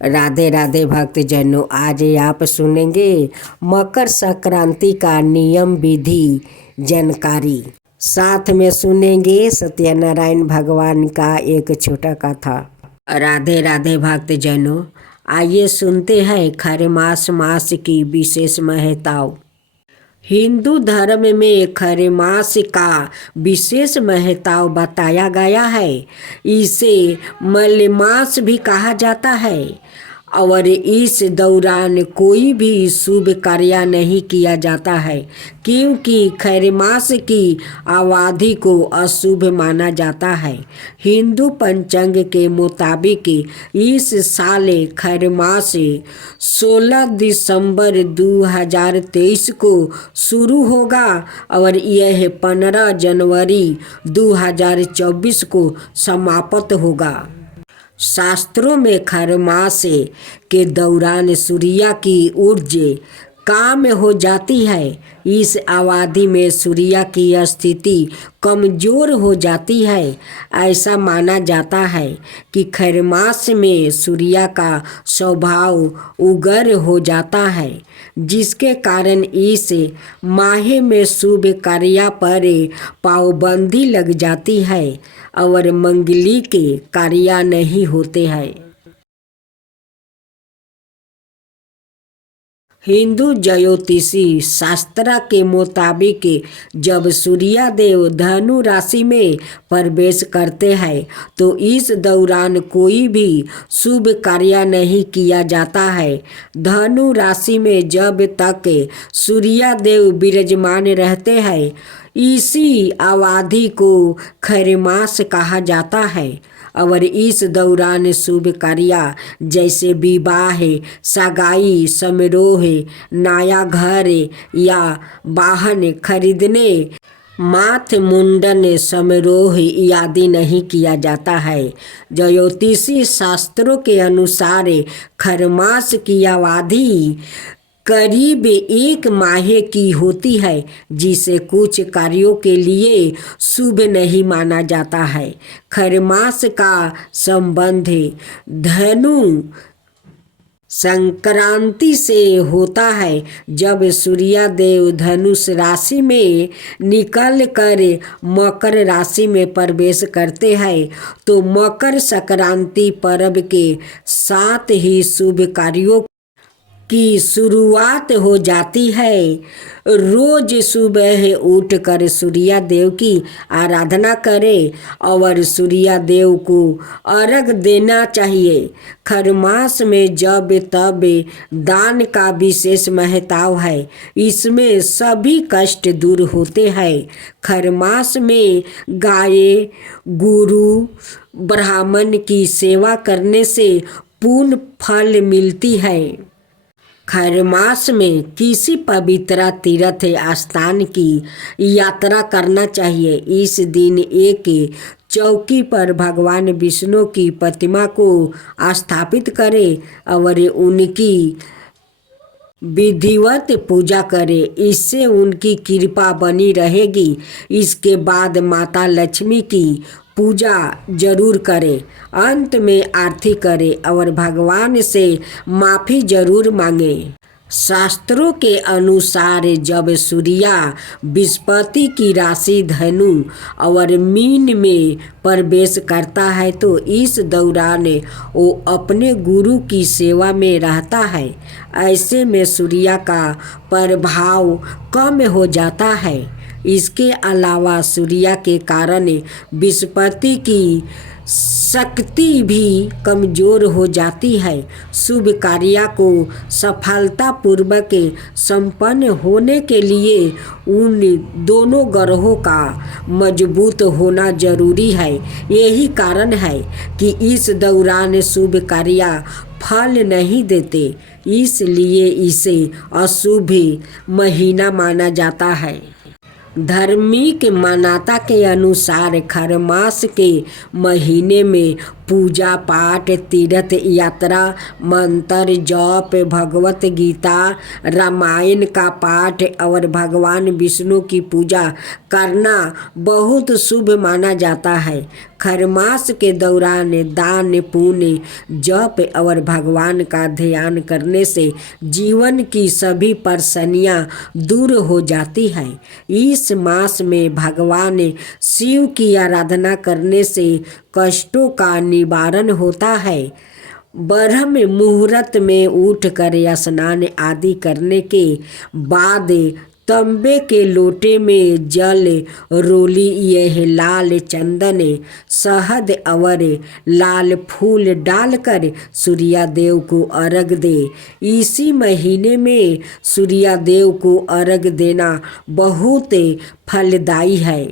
राधे राधे भक्तजनों, आज आप सुनेंगे मकर संक्रांति का नियम विधि जानकारी। साथ में सुनेंगे सत्यनारायण भगवान का एक छोटा कथा। राधे राधे भक्तजनों, आइए सुनते हैं खरमास मास की विशेष महत्ता। हिंदू धर्म में खरमास का विशेष महत्व बताया गया है। इसे मलमास भी कहा जाता है और इस दौरान कोई भी शुभ कार्य नहीं किया जाता है, क्योंकि खरमास की अवधि को अशुभ माना जाता है। हिंदू पंचांग के मुताबिक इस साल खरमास 16 दिसंबर 2023 को शुरू होगा और यह 15 जनवरी 2024 को समाप्त होगा। शास्त्रों में खरमास के दौरान सूर्य की ऊर्जा कम हो जाती है। इस अवधि में सूर्य की स्थिति कमजोर हो जाती है। ऐसा माना जाता है कि खरमास में सूर्य का स्वभाव उग्र हो जाता है, जिसके कारण इस माह में शुभ कार्य पर पाबंदी लग जाती है और मंगली के कार्य नहीं होते हैं। हिंदू ज्योतिषी शास्त्र के मुताबिक जब सूर्य देव धनु राशि में प्रवेश करते हैं तो इस दौरान कोई भी शुभ कार्य नहीं किया जाता है। धनु राशि में जब तक सूर्य देव विराजमान रहते हैं, इसी अवधि को खरमास कहा जाता है और इस दौरान शुभ कार्य जैसे विवाह, सगाई समारोह, नया घर या वाहन खरीदने, माथ मुंडन समारोह आदि नहीं किया जाता है। ज्योतिषी शास्त्रों के अनुसार खरमास की अवधि करीब 1 माह की होती है, जिसे कुछ कार्यों के लिए शुभ नहीं माना जाता है। खरमास का संबंध धनु संक्रांति से होता है। जब सूर्य देव धनुष राशि में निकल कर मकर राशि में प्रवेश करते हैं तो मकर संक्रांति पर्व के साथ ही शुभ कार्यों की शुरुआत हो जाती है। रोज सुबह उठकर सूर्य देव की आराधना करें और सूर्य देव को अर्घ देना चाहिए। खरमास में जब तब दान का विशेष महत्व है। इसमें सभी कष्ट दूर होते हैं। खरमास में गाय, गुरु, ब्राह्मण की सेवा करने से पूर्ण फल मिलती है। खरमास में किसी पवित्र तीर्थ स्थान की यात्रा करना चाहिए। इस दिन एक चौकी पर भगवान विष्णु की प्रतिमा को स्थापित करें और उनकी विधिवत पूजा करें। इससे उनकी कृपा बनी रहेगी। इसके बाद माता लक्ष्मी की पूजा जरूर करें। अंत में आरती करें और भगवान से माफ़ी जरूर मांगें। शास्त्रों के अनुसार जब सूर्य बृहस्पति की राशि धनु और मीन में प्रवेश करता है तो इस दौरान वो अपने गुरु की सेवा में रहता है। ऐसे में सूर्य का प्रभाव कम हो जाता है। इसके अलावा सूर्य के कारण बृहस्पति की शक्ति भी कमजोर हो जाती है। शुभ कार्य को सफलतापूर्वक संपन्न होने के लिए उन दोनों ग्रहों का मजबूत होना जरूरी है। यही कारण है कि इस दौरान शुभ कार्य फल नहीं देते, इसलिए इसे अशुभ महीना माना जाता है। धार्मिक मान्यता के अनुसार खरमास के महीने में पूजा पाठ, तीर्थ यात्रा, मंत्र जप, भगवत गीता, रामायण का पाठ और भगवान विष्णु की पूजा करना बहुत शुभ माना जाता है। खरमास के दौरान दान पुण्य, जप और भगवान का ध्यान करने से जीवन की सभी परेशानियां दूर हो जाती है। इस मास में भगवान शिव की आराधना करने से कष्टों का निवारण होता है। ब्रह्म मुहूर्त में उठकर स्नान आदि करने के बाद तांबे के लोटे में जल रोली, यह लाल चंदन, शहद और लाल फूल डालकर सूर्यदेव को अर्घ दे। इसी महीने में सूर्यदेव को अर्घ देना बहुत फलदायी है,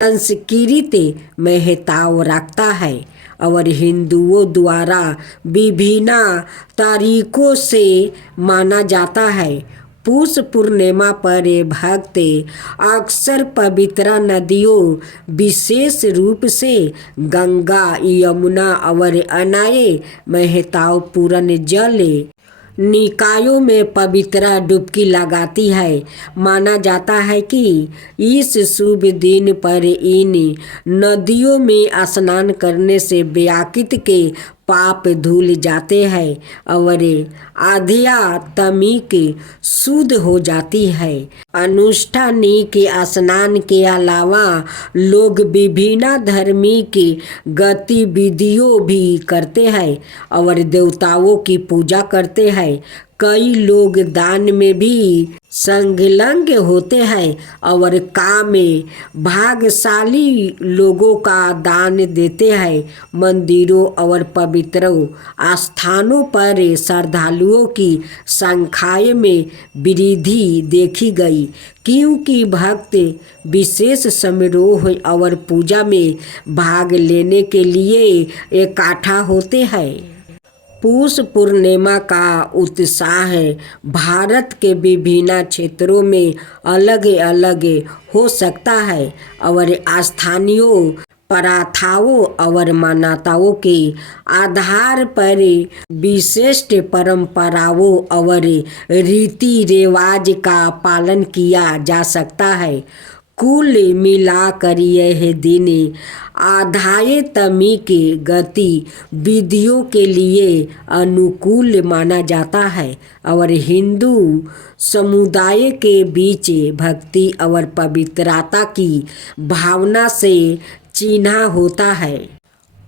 संस्कृत महत्व रखता है और हिंदुओं द्वारा विभिन्न तरीकों से माना जाता है। पुष पूर्णिमा पर भक्त अक्सर पवित्र नदियों, विशेष रूप से गंगा, यमुना और अन्य महत्वपूर्ण जल निकायों में पवित्र डुबकी लगाती है। माना जाता है कि इस शुभ दिन पर इन नदियों में स्नान करने से व्याकृत के पाप धुल जाते हैं और आध्यात्मिक शुद्ध हो जाती है। अनुष्ठानिक स्नान के अलावा लोग विभिन्न धार्मिक गतिविधियों भी करते हैं और देवताओं की पूजा करते हैं। कई लोग दान में भी संलग्न होते हैं और काम में भाग्यशाली लोगों का दान देते हैं। मंदिरों और पवित्र स्थानों पर श्रद्धालुओं की संख्या में वृद्धि देखी गई, क्योंकि भक्त विशेष समारोह और पूजा में भाग लेने के लिए इकट्ठा होते हैं। पुष पूर्णिमा का उत्साह भारत के विभिन्न क्षेत्रों में अलग अलग हो सकता है और स्थानीय प्रथाओं और मान्यताओं के आधार पर विशिष्ट परंपराओं और रीति रिवाज का पालन किया जा सकता है। कुल मिलाकर यह दिन आध्यात्मिक गतिविधियों के लिए अनुकूल माना जाता है और हिंदू समुदाय के बीच भक्ति और पवित्रता की भावना से चिन्हा होता है।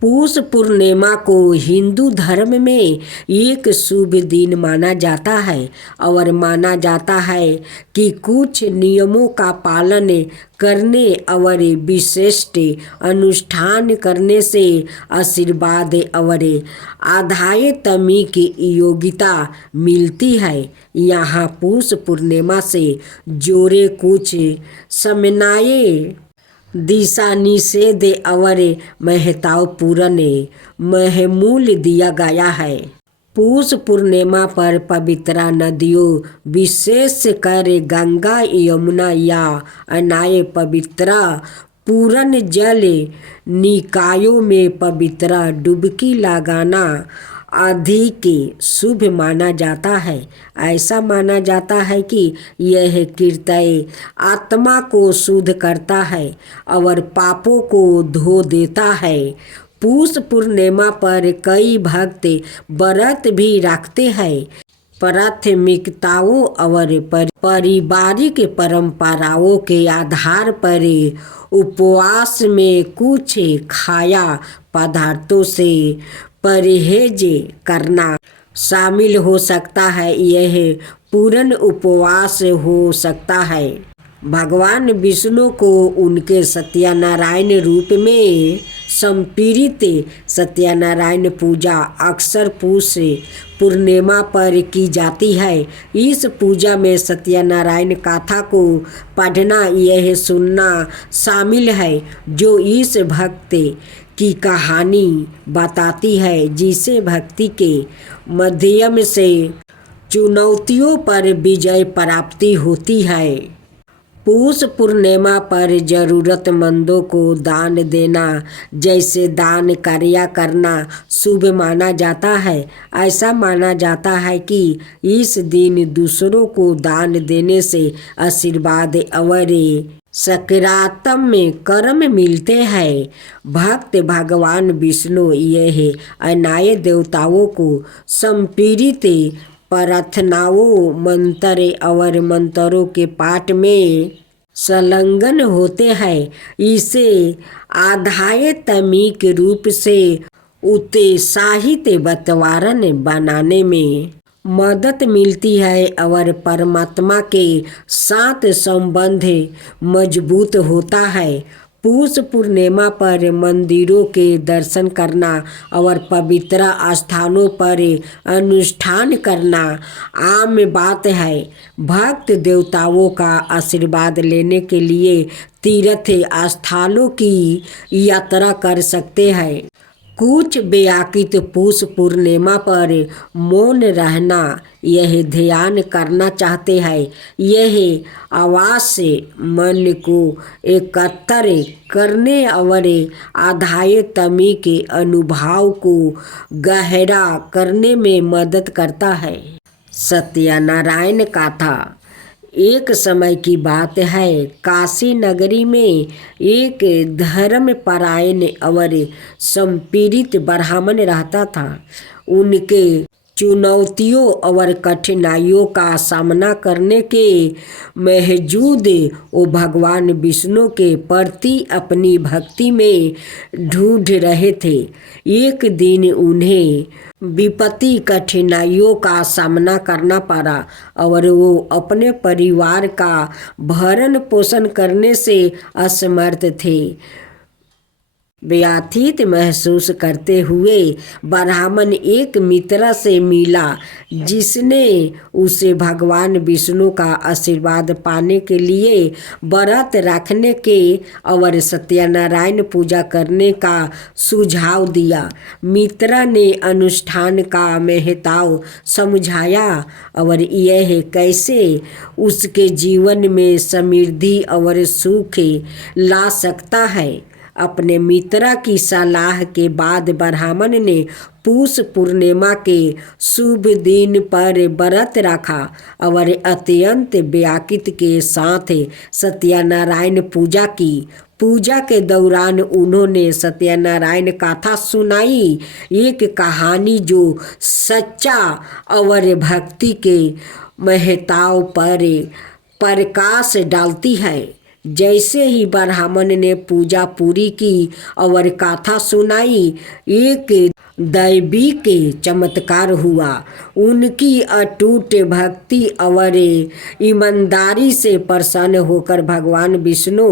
पुष पूर्णिमा को हिंदू धर्म में एक शुभ दिन माना जाता है और माना जाता है कि कुछ नियमों का पालन करने और विशिष्ट अनुष्ठान करने से आशीर्वाद और आध्यात्मिक योग्यता मिलती है। यहाँ पुष पूर्णिमा से जुड़े कुछ समन्वय दिशा निषेध और महत्वपूर्ण महमूल दिया गया है। पुष पूर्णिमा पर पवित्र नदियों, विशेषकर गंगा, यमुना या अन्य पवित्र पूर्ण जल निकायों में पवित्र डुबकी लगाना अधिक शुभ माना जाता है। ऐसा माना जाता है कि यह कृत्य आत्मा को शुद्ध करता है और पापों को धो देता है। पुष पूर्णिमा पर कई भक्त व्रत भी रखते हैं। प्राथमिकताओं और पारिवारिक परंपराओं के आधार पर उपवास में कुछ खाया पदार्थों से परहेज करना शामिल हो सकता है। यह पूर्ण उपवास हो सकता है। भगवान विष्णु को उनके सत्यनारायण रूप में समर्पित सत्यनारायण पूजा अक्सर पुष पूर्णिमा पर की जाती है। इस पूजा में सत्यनारायण गाथा को पढ़ना, यह सुनना शामिल है जो इस भक्त की कहानी बताती है जिसे भक्ति के माध्यम से चुनौतियों पर विजय प्राप्ति होती है। पूष पूर्णिमा पर जरूरतमंदों को दान देना, जैसे दान कार्य करना शुभ माना जाता है, ऐसा माना जाता है कि इस दिन दूसरों को दान देने से आशीर्वाद और सकारात्मक कर्म मिलते हैं। भक्त भगवान विष्णु यह अनाय देवताओं को समर्पित प्रार्थनाओं, मंत्र और मंत्रों के पाठ में संलग्न होते हैं। इसे आध्यात्मिक रूप से उत्साहित वातावरण बनाने में मदद मिलती है और परमात्मा के साथ संबंध मजबूत होता है। पूष पूर्णिमा पर मंदिरों के दर्शन करना और पवित्र स्थानों पर अनुष्ठान करना आम बात है। भक्त देवताओं का आशीर्वाद लेने के लिए तीर्थ स्थलों की यात्रा कर सकते हैं। कुछ व्याकृत पूष पूर्णिमा पर मौन रहना, यह ध्यान करना चाहते हैं। यह अवश्य मन को एकत्र करने और आध्यात्मिक अनुभव को गहरा करने में मदद करता है। सत्यनारायण गाथा। एक समय की बात है, काशी नगरी में एक धर्मपरायण और समर्पित ब्राह्मण रहता था। उनके चुनौतियों और कठिनाइयों का सामना करने के बावजूद वो भगवान विष्णु के प्रति अपनी भक्ति में ढूंढ रहे थे। एक दिन उन्हें विपत्ति कठिनाइयों का सामना करना पड़ा और वो अपने परिवार का भरण पोषण करने से असमर्थ थे। व्यथित महसूस करते हुए ब्राह्मण एक मित्र से मिला, जिसने उसे भगवान विष्णु का आशीर्वाद पाने के लिए व्रत रखने के और सत्यनारायण पूजा करने का सुझाव दिया। मित्र ने अनुष्ठान का महत्व समझाया और यह कैसे उसके जीवन में समृद्धि और सुख ला सकता है। अपने मित्र की सलाह के बाद ब्राह्मण ने पूष पूर्णिमा के शुभ दिन पर व्रत रखा और अत्यंत व्याकुलता के साथ सत्यनारायण पूजा की। पूजा के दौरान उन्होंने सत्यनारायण गाथा सुनाई, एक कहानी जो सच्चा और भक्ति के महत्व पर प्रकाश डालती है। जैसे ही ब्राह्मण ने पूजा पूरी की और गाथा सुनाई, एक दैविक चमत्कार हुआ। उनकी अटूट भक्ति और ईमानदारी से प्रसन्न होकर भगवान विष्णु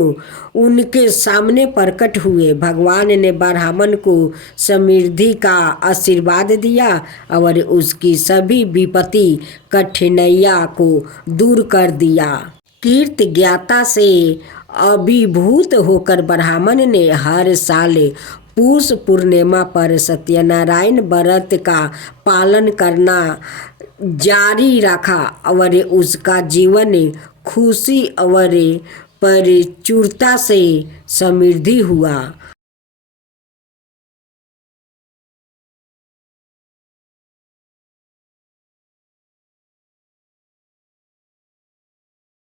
उनके सामने प्रकट हुए। भगवान ने ब्राह्मण को समृद्धि का आशीर्वाद दिया और उसकी सभी विपत्ति कठिनाइयाँ को दूर कर दिया। कृतज्ञता से अभिभूत होकर ब्राह्मण ने हर साल पूष पूर्णिमा पर सत्यनारायण व्रत का पालन करना जारी रखा और उसका जीवन खुशी और परिपूर्णता से समृद्धि हुआ।